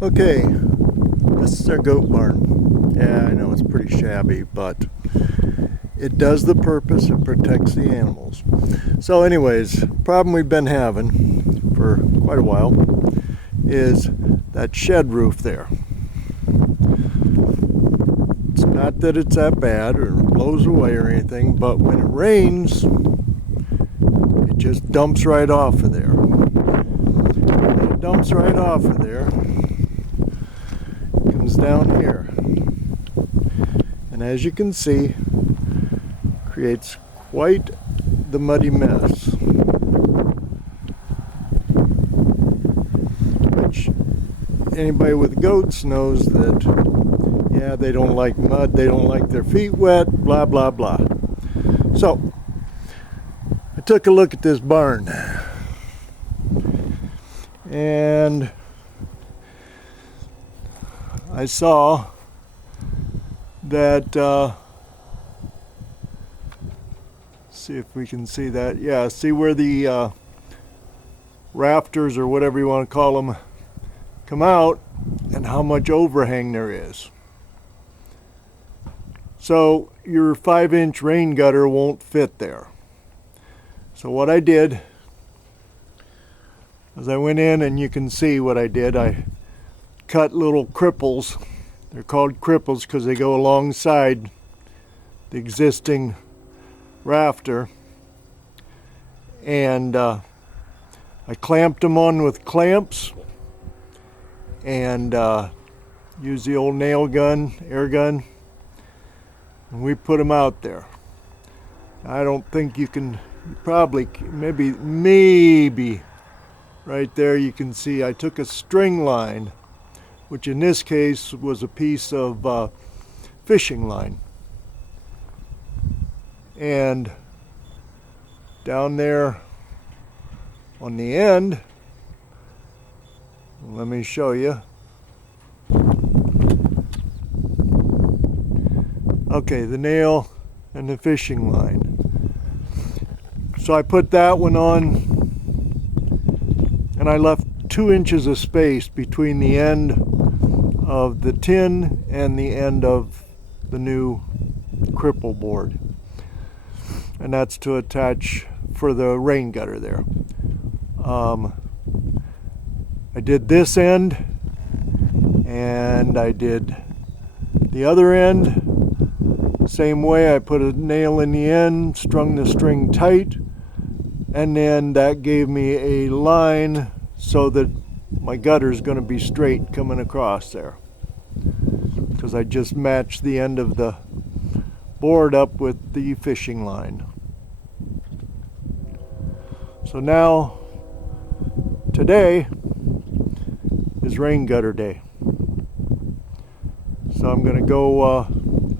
Okay, this is our goat barn. Yeah, I know it's pretty shabby, but it does the purpose. It protects the animals. So anyways, problem we've been having for quite a while is that shed roof there. It's not that it's that bad or blows away or anything, but when it rains, it just dumps right off of there. When it dumps right off of there, it comes down here. And as you can see, creates quite the muddy mess. Which anybody with goats knows that, yeah, they don't like mud, they don't like their feet wet, blah, blah, blah. So, I took a look at this barn. And I saw that, see if we can see that. Yeah, see where the rafters or whatever you want to call them come out and how much overhang there is. So your 5-inch rain gutter won't fit there. So what I did is I went in, and you can see what I did. I cut little cripples. They're called cripples because they go alongside the existing rafter, and I clamped them on with clamps and used the old nail gun, air gun, and we put them out there. I don't think you can, probably, maybe right there you can see I took a string line, which in this case was a piece of fishing line. And down there on the end, let me show you. Okay, the nail and the fishing line. So I put that one on, and I left 2 inches of space between the end of the tin and the end of the new cripple board. And that's to attach for the rain gutter there. I did this end, and I did the other end. Same way, I put a nail in the end, strung the string tight, and then that gave me a line so that my gutter is going to be straight coming across there. Because I just matched the end of the board up with the fishing line. So now, today is rain gutter day. So I'm going to go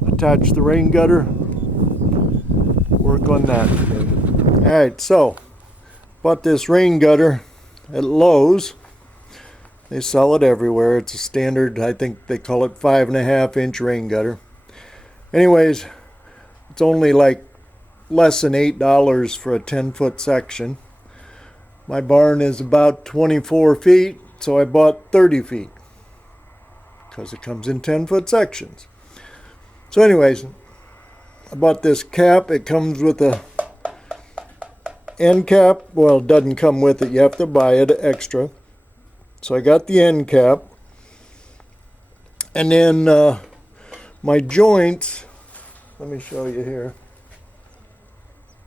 attach the rain gutter, work on that. Alright, so bought this rain gutter at Lowe's. They sell it everywhere. It's a standard, I think they call it 5.5-inch rain gutter. Anyways, it's only like less than $8 for a 10-foot section. My barn is about 24 feet, so I bought 30 feet because it comes in 10-foot sections. So anyways, I bought this cap. It comes with a end cap. Well, it doesn't come with it. You have to buy it extra. So I got the end cap. And then my joints, let me show you here.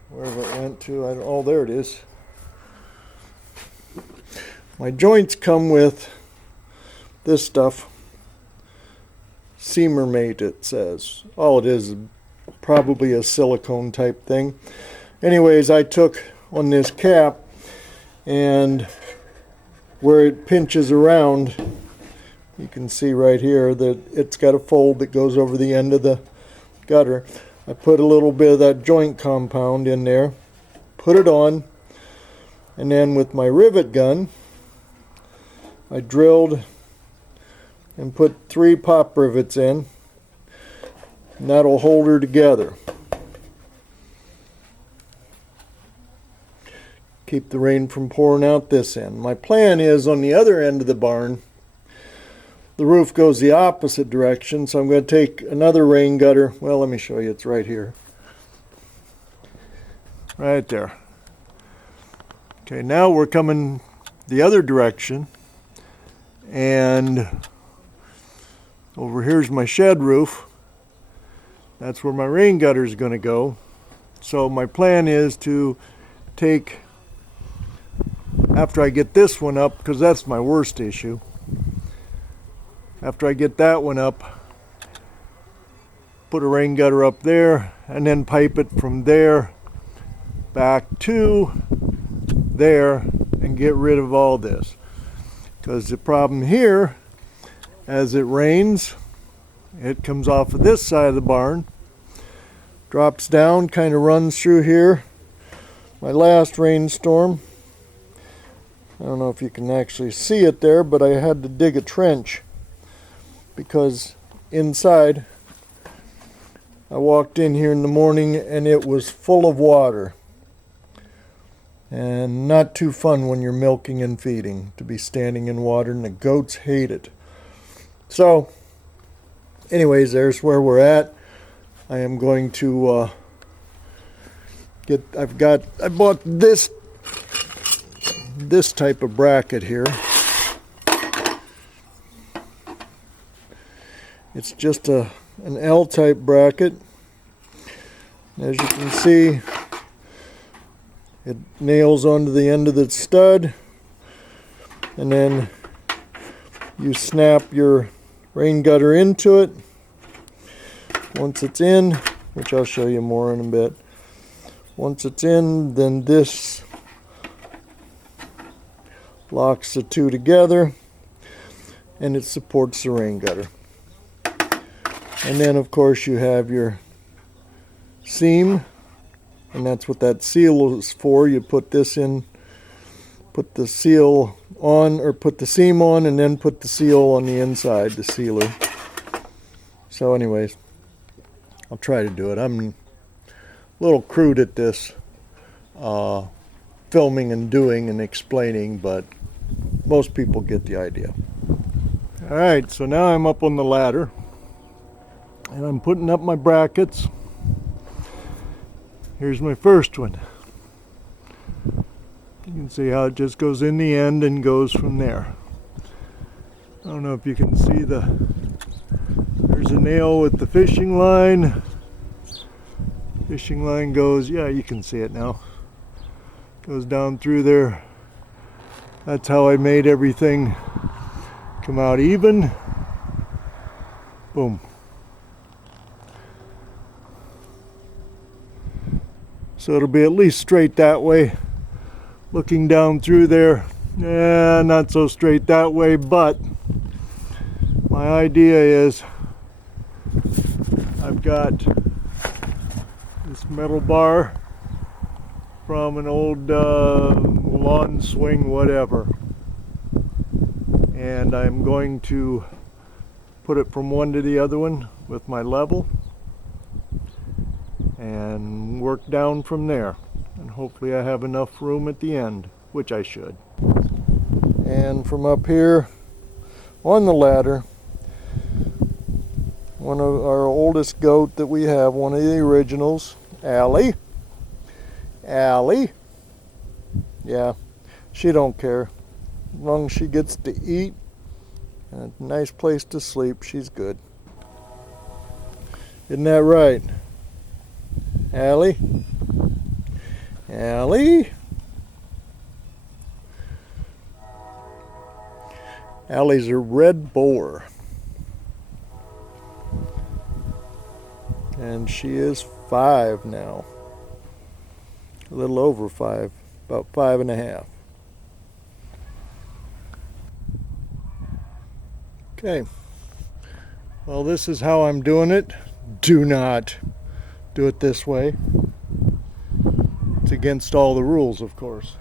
Wherever it went to, oh, there it is. My joints come with this stuff. Seamer mate, it says. All it is probably a silicone type thing. Anyways, I took on this cap, and where it pinches around, you can see right here that it's got a fold that goes over the end of the gutter. I put a little bit of that joint compound in there, put it on, and then with my rivet gun, I drilled and put 3 pop rivets in, and that'll hold her together. Keep the rain from pouring out this end. My plan is on the other end of the barn, the roof goes the opposite direction, so I'm going to take another rain gutter. Well, let me show you. It's right here. Right there. Okay, now we're coming the other direction, and over here's my shed roof. That's where my rain gutter is going to go. So my plan is to take, after I get this one up, because that's my worst issue, after I get that one up, put a rain gutter up there and then pipe it from there back to there and get rid of all this. Because the problem here, as it rains, it comes off of this side of the barn, drops down, kind of runs through here. My last rainstorm, I don't know if you can actually see it there, but I had to dig a trench because inside, I walked in here in the morning and it was full of water. And not too fun when you're milking and feeding to be standing in water, and the goats hate it. So, anyways, there's where we're at. I am going to I bought this type of bracket here. It's just an L-type bracket. As you can see, it nails onto the end of the stud, and then you snap your rain gutter into it. Once it's in, which I'll show you more in a bit, once it's in, then this locks the two together and it supports the rain gutter. And then of course you have your seam, and that's what that seal is for. You put this in, put the seal on, or put the seam on, and then put the seal on the inside, the sealer. So anyways, I'll try to do it. I'm a little crude at this, filming and doing and explaining, but most people get the idea. Alright, so now I'm up on the ladder, and I'm putting up my brackets. Here's my first one. You can see how it just goes in the end and goes from there. I don't know if you can see there's a nail with the fishing line. Fishing line goes, yeah, you can see it now. Goes down through there. That's how I made everything come out even. Boom. So it'll be at least straight that way. Looking down through there, not so straight that way, but my idea is I've got this metal bar from an old lawn swing, whatever, and I'm going to put it from one to the other one with my level and work down from there, and hopefully I have enough room at the end, which I should. And from up here on the ladder, one of our oldest goat that we have, one of the originals, Allie, yeah, she don't care. As long as she gets to eat and a nice place to sleep, she's good. Isn't that right? Allie? Allie's a red boar. And she is 5 now. A little over 5, about 5.5. Okay. Well, this is how I'm doing it. Do not do it this way. It's against all the rules, of course.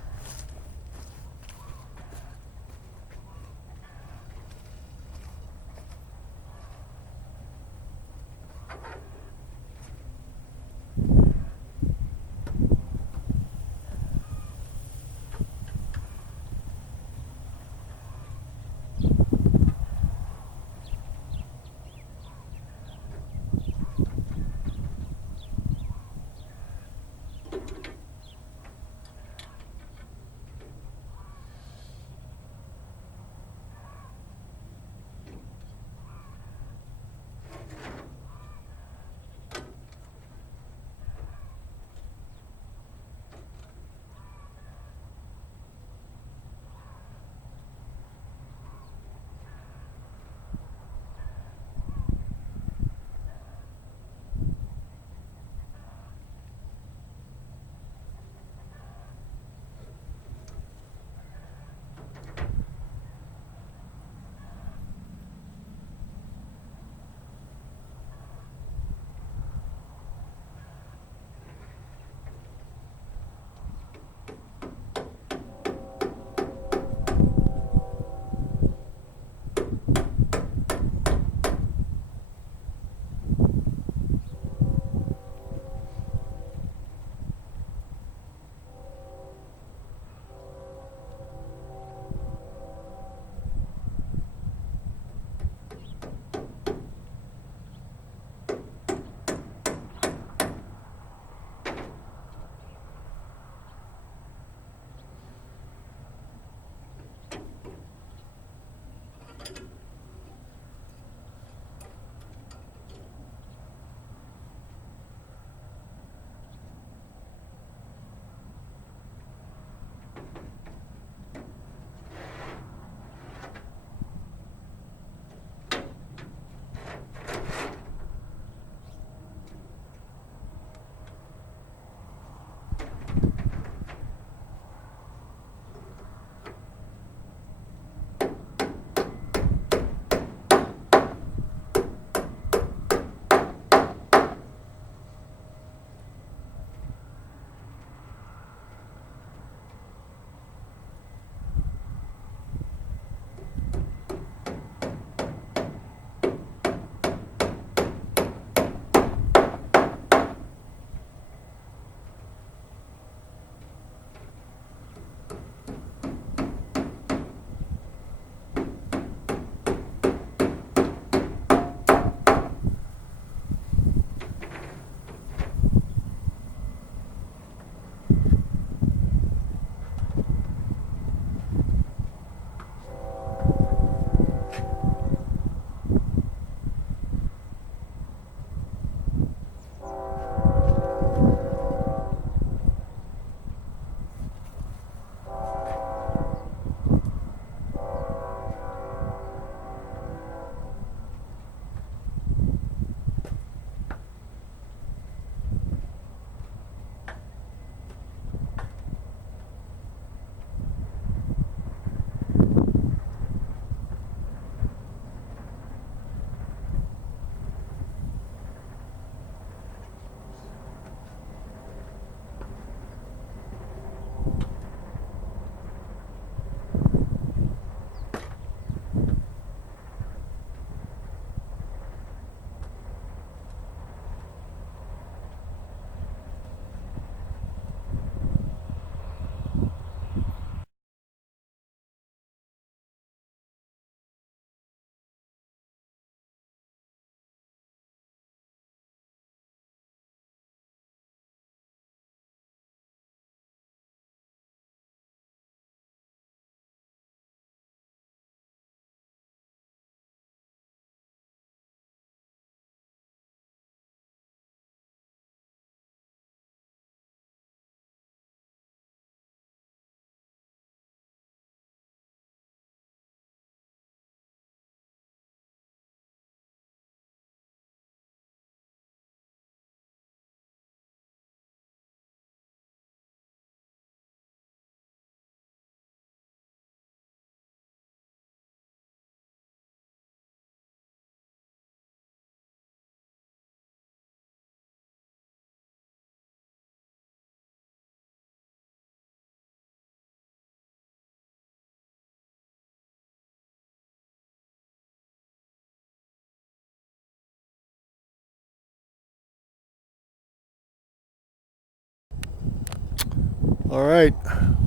All right,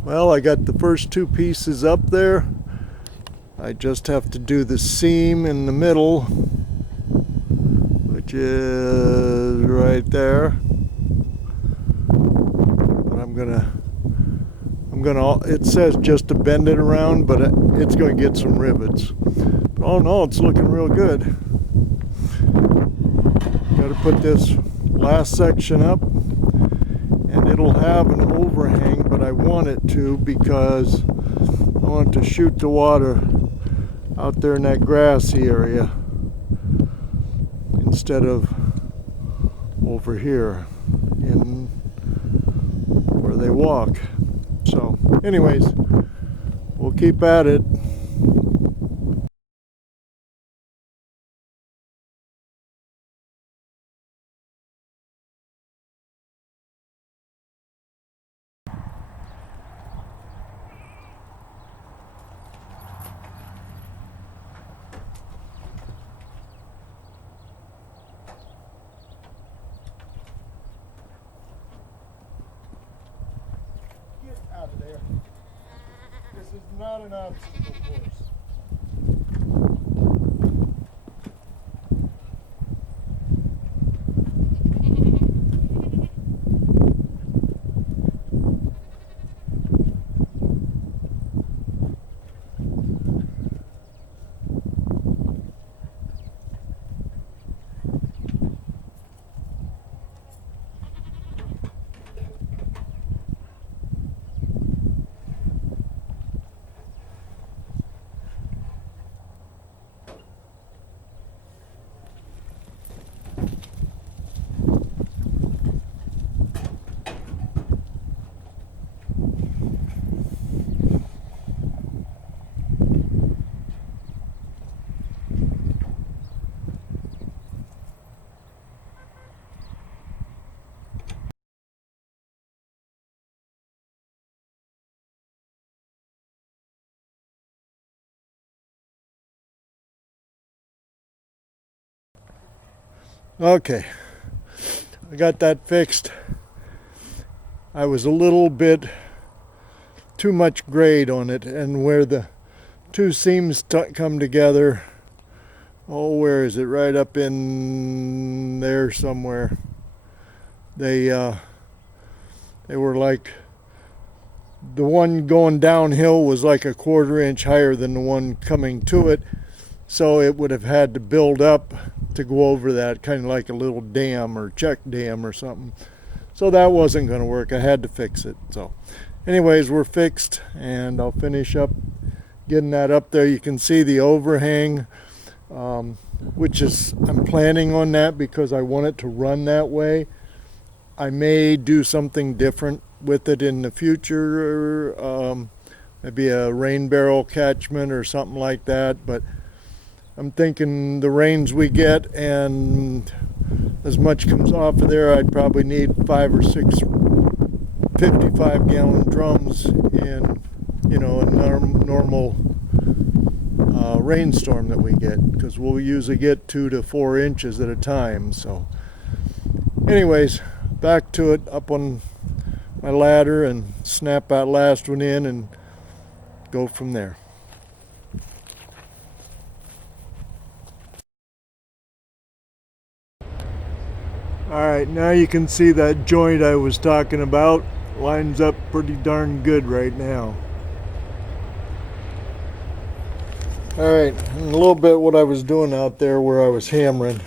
well, I got the first two pieces up there. I just have to do the seam in the middle, which is right there. But I'm gonna, it says just to bend it around, but it's gonna get some rivets. But oh no, it's looking real good. Got to put this last section up, and it'll have an overhang, but I want it to because I want to shoot the water out there in that grassy area instead of over here in where they walk. So anyways, we'll keep at it. Get out of there. This is not an obstacle course. Okay, I got that fixed. I was a little bit too much grade on it, and where the two seams come together, oh, where is it? Right up in there somewhere. They were like, the one going downhill was like a 1/4 inch higher than the one coming to it, so it would have had to build up to go over that, kind of like a little dam or check dam or something. So that wasn't going to work. I had to fix it. So anyways, we're fixed, and I'll finish up getting that up there. You can see the overhang, which is, I'm planning on that because I want it to run that way. I may do something different with it in the future, maybe a rain barrel catchment or something like that, but I'm thinking the rains we get and as much comes off of there, I'd probably need 5 or 6 55-gallon drums in, you know, a normal rainstorm that we get, because we'll usually get 2 to 4 inches at a time. So anyways, back to it, up on my ladder and snap that last one in and go from there. Alright, now you can see that joint I was talking about lines up pretty darn good right now. Alright, a little bit what I was doing out there where I was hammering.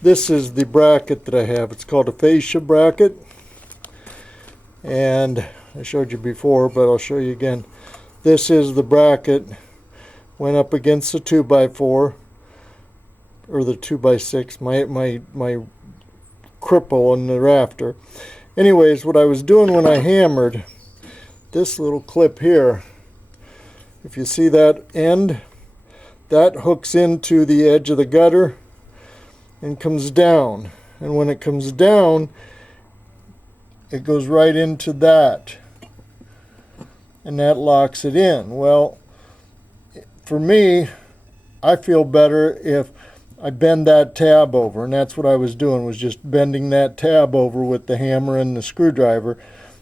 This is the bracket that I have. It's called a fascia bracket. And I showed you before, but I'll show you again. This is the bracket. Went up against the 2x4 or the 2x6. My cripple on the rafter. Anyways, what I was doing when I hammered, this little clip here, if you see that end, that hooks into the edge of the gutter and comes down. And when it comes down, it goes right into that. And that locks it in. Well, for me, I feel better if I bend that tab over, and that's what I was doing, was just bending that tab over with the hammer and the screwdriver.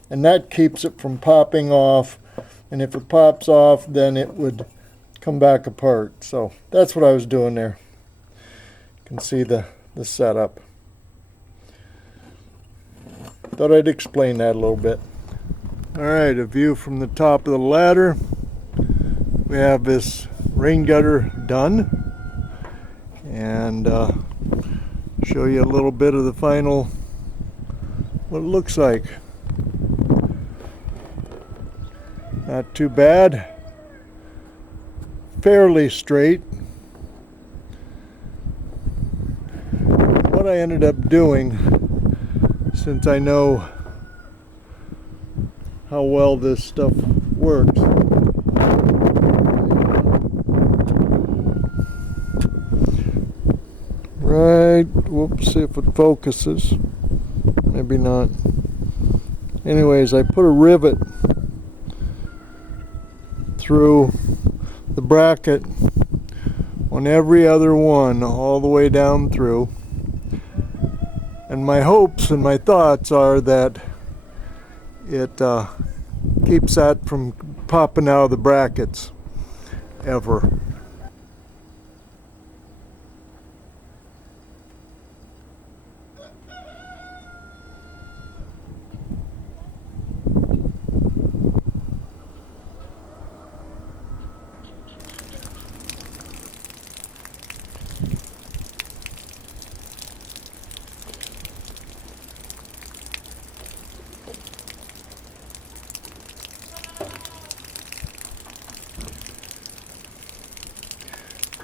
and that keeps it from popping off, and if it pops off then it would come back apart. So that's what I was doing there. You can see the setup. Thought I'd explain that a little bit. Alright, a view from the top of the ladder. We have this rain gutter done, and show you a little bit of the final, what it looks like. Not too bad, fairly straight. What I ended up doing, since I know how well this stuff works, right, whoops, see if it focuses. Maybe not. Anyways, I put a rivet through the bracket on every other one, all the way down through. And my hopes and my thoughts are that it keeps that from popping out of the brackets ever.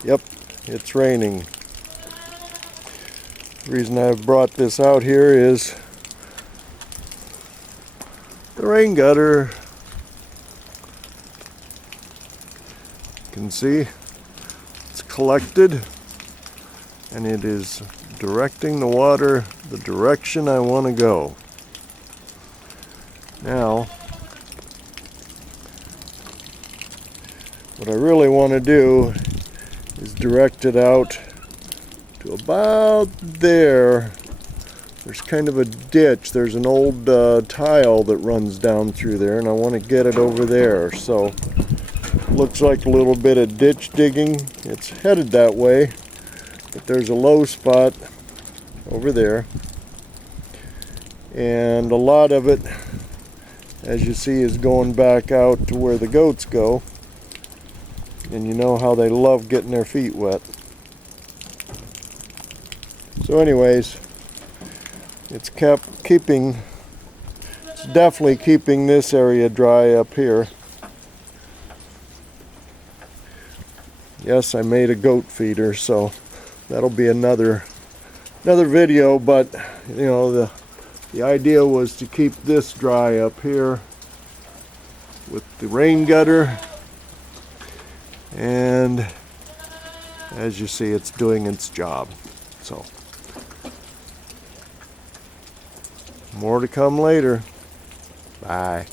Yep, it's raining. The reason I've brought this out here is the rain gutter. You can see it's collected, and it is directing the water the direction I want to go. Now, what I really want to do is direct it out to about there. There's kind of a ditch. There's an old tile that runs down through there, and I want to get it over there. So looks like a little bit of ditch digging. It's headed that way, but there's a low spot over there, and a lot of it, as you see, is going back out to where the goats go. And you know how they love getting their feet wet. So anyways, it's definitely keeping this area dry up here. Yes, I made a goat feeder, so that'll be another video, but you know, the idea was to keep this dry up here with the rain gutter. And as you see, it's doing its job. So, more to come later. Bye.